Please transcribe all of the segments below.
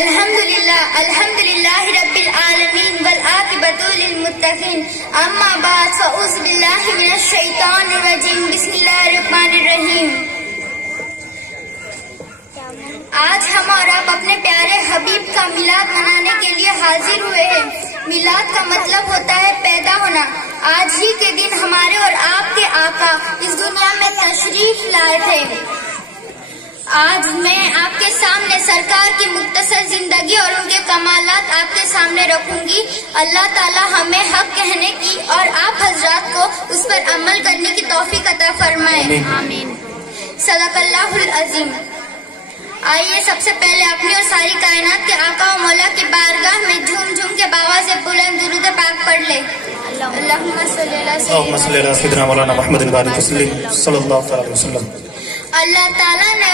الحمدللہ رب العالمین والعاقبۃ للمتقین اما بعد فاعوذ باللہ من الشیطان الرجیم بسم اللہ الرحمن الرحیم۔ آج ہم اور آپ اپنے پیارے حبیب کا میلاد منانے کے لیے حاضر ہوئے ہیں۔ میلاد کا مطلب ہوتا ہے پیدا ہونا۔ آج ہی کے دن ہمارے اور آپ کے آقا اس دنیا میں تشریف لائے تھے۔ آج میں آپ کے سامنے سرکار کی مختصر زندگی اور ان کے کمالات آپ کے سامنے رکھوں گی۔ اللہ تعالی ہمیں حق کہنے کی اور آپ حضرات کو اس پر عمل کرنے کی توفیق عطا فرمائے، آمین۔ صدق اللہ العظیم۔ آئیے سب سے پہلے اپنی اور ساری کائنات کے آقا و مولا کی بارگاہ میں جھوم جھوم کے بابا سے بلند درود پاک پڑھ لے۔ اللہم صلی علی سیدنا مولانا محمد صلی اللہ علیہ وسلم۔ اللہ تعالیٰ نے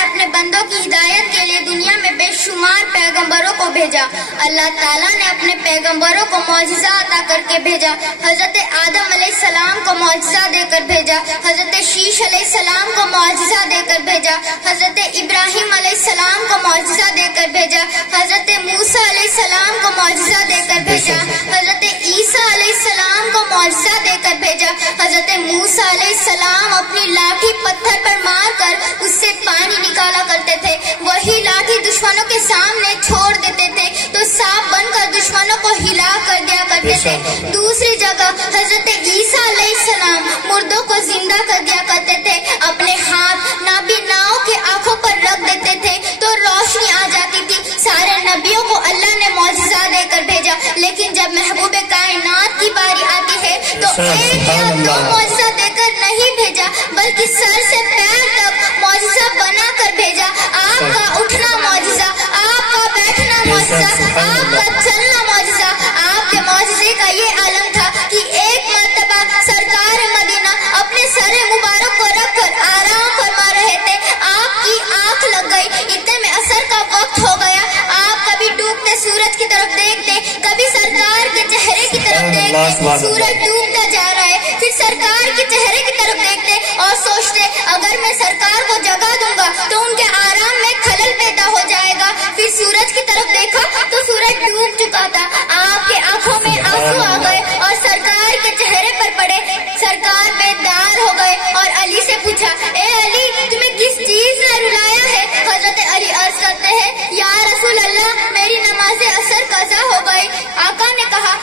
اپنے بندوں کی ہدایت کے لیے دنیا میں بے شمار پیغمبروں کو بھیجا۔ اللہ تعالیٰ نے اپنے پیغمبروں کو معجزہ عطا کر کے بھیجا۔ حضرت آدم علیہ السلام کو معجزہ دے کر بھیجا، حضرت شیش علیہ السلام کو معجزہ دے کر بھیجا، حضرت ابراہیم علیہ السلام کو معجزہ دے کر بھیجا، حضرت موسیٰ علیہ السلام کو معجزہ دے کر بھیجا، حضرت عیسیٰ علیہ السلام کو معجزہ دے کر بھیجا۔ حضرت موسیٰ علیہ السلام اپنی لاٹھی پتھر پر مار کر اس سے پانی نکالا کرتے تھے، وہی لاٹھی دشمنوں کے سامنے چھوڑ دیتے تھے تو سانپ بن کر دشمنوں کو ہلا کر دیا کرتے تھے۔ دوسری جگہ حضرت عیسیٰ علیہ السلام مردوں کو زندہ کر دیا کرتے تھے، اپنے ہاتھ نابیناؤں کے آنکھوں پر رکھ دیتے تھے تو روشنی آ جاتی تھی۔ سارے نبیوں کو اللہ نے معجزہ دے کر بھیجا، لیکن جب محبوب کائنات کی باری آتی ہے تو ایک یا دو معجزہ دے کر نہیں بھیجا بلکہ سر سے پیر تک معجزہ بنا کر بھیجا۔ آپ کا اٹھنا معجزہ، آپ کا بیٹھنا معجزہ، آپ کا چلنا معجزہ۔ آپ کے معجزے کا یہ عالم تھا کہ ایک مرتبہ سرکار مدینہ اپنے سر مبارک کو رکھ کر آرام فرما رہے تھے، آپ کی آنکھ لگ گئی، اتنے میں عصر کا وقت ہو گیا۔ آپ کبھی ڈوبتے سورج کی طرف دیکھتے، کبھی سرکار کے چہرے کی طرف دیکھتے، سورج ڈوبتا جا رہا ہے، پھر سرکار کے چہرے کی طرف دیکھتے اور سوچتے اگر میں سرکار کو جگا دوں گا تو ان کے آرام میں خلل پیدا ہو جائے گا۔ پھر سورج کی طرف دیکھا تو سورج ڈوب چکا تھا، آپ کے آنکھوں میں آنسو آ گئے اور سرکار کے چہرے پر پڑے۔ سرکار بیدار ہو گئے اور علی سے پوچھا، اے علی تمہیں کس چیز نے رلایا ہے؟ حضرت علی عرض کرتے ہیں، یا رسول اللہ میری نماز عصر قضا ہو گئی۔ آقا نے کہا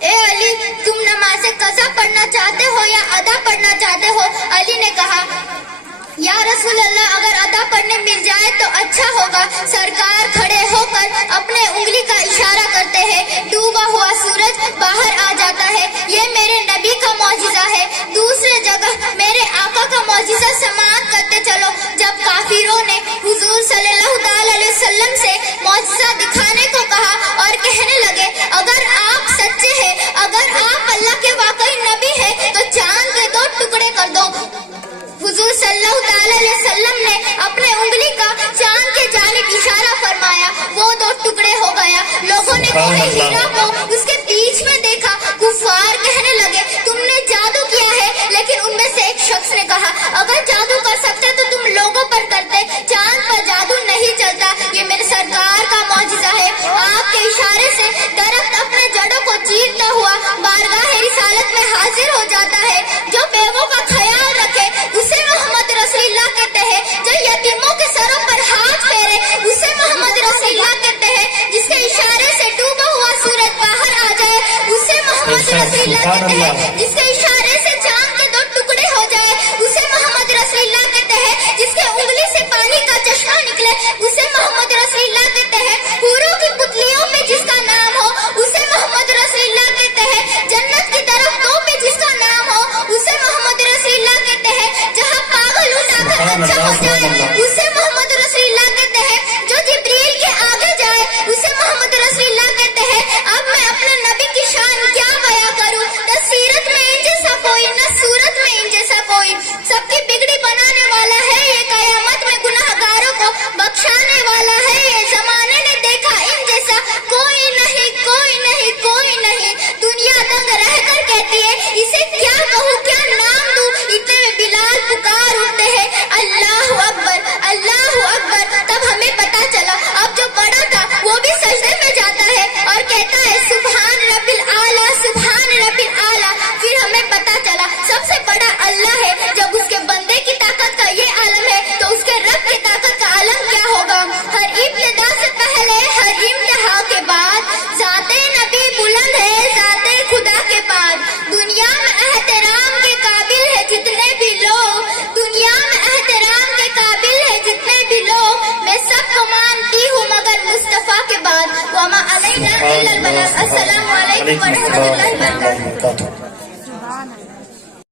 اے علی تم نماز قضا پڑھنا چاہتے ہو یا ادا پڑھنا چاہتے ہو؟ علی نے کہا یا رسول اللہ اگر ادا پڑھنے مل جائے تو اچھا ہوگا۔ سرکار کھڑے ہو کر اپنے انگلی کا اشارہ کرتے ہیں، ڈوبا ہوا سورج باہر آ جاتا ہے۔ یہ میرے نبی کا معجزہ ہے۔ دوسرے جگہ میرے آقا کا معجزہ سماعت کرتے چلو۔ جب کافروں نے حضور صلی اللہ تعالی علیہ وسلم سے معجزہ دکھانے کو کہا اور کہنے لگے اگر آپ سچے ہیں، اگر آپ اللہ کے واقعی نبی ہیں تو چاند کے 2 ٹکڑے کر دو۔ حضور صلی اللہ تعالی علیہ وسلم نے اپنے انگلی کا چاند کے جانب اشارہ فرمایا، وہ 2 ٹکڑے ہو گیا۔ لوگوں نے کوہ ہیرا کو اس کے بیچ میں دیکھا۔ کفار کہنے لگے تم نے جادو کیا ہے، لیکن ان میں سے ایک شخص نے کہا اگر جادو کر سکتے تو تم لوگوں پر کرتے، چاند پر جادو نہیں چلتا۔ یہ میرے سرکار کا معجزہ ہے۔ آپ کے اشارے سے درخت اپنے جڑوں کو چیرتا ہوا بارگاہ رسالت میں حاضر ہو جاتا ہے۔ جو بیووں کا خیال رکھے اسے محمد رسول اللہ کہتے ہیں، جو یتیموں کے سروں پر ہاتھ پھیرے اسے محمد رسول اللہ کہتے ہیں، جس کے اشارے سے ڈوبا ہوا سورج باہر آ جائے اسے محمد رسول اللہ کہتے ہیں، جس کے اشارے سے چاند کے 2 ٹکڑے ہو جائے اسے محمد رسول اللہ کہتے ہیں، جس کے انگلی سے پانی کا چشمہ نکلے اسے محمد رسول اللہ کہتے ہیں، حوروں کی پتلیوں میں جس کا نام ہو اسے محمد رسول اللہ کہتے ہیں، جنت کی درختوں پہ جس کا نام ہو اسے محمد رسول اللہ کہتے ہیں، جہاں پاگل اٹھا کر اچھا ہو جائے اسے محمد رسول اللہ کہتے ہیں، جو جبریل کے آگے جائے اسے محمد رسول اللہ کہتے ہیں۔ اب میں اپنے نبی کی شان کیا بیان کروں؟ نہ سیرت میں ان جیسا کوئی، نہ صورت میں ان جیسا کوئی، سب کی بگڑی بنانے والا ہے یہ، قیامت میں گناہگاروں کو بخشانے والا ہے یہ، زمانے نے دیکھا ان جیسا کوئی نہیں، کوئی نہیں، کوئی نہیں۔ دنیا دنگ رہ کر کہتی ہے اسے کیا کہوں، کیا نام دوں، اتنے میں بلال پکار اٹھتے ہیں اللہ وما علینا الا البلاغ. السلام علیکم ورحمۃ اللہ وبرکاتہ. وبرکاتہ.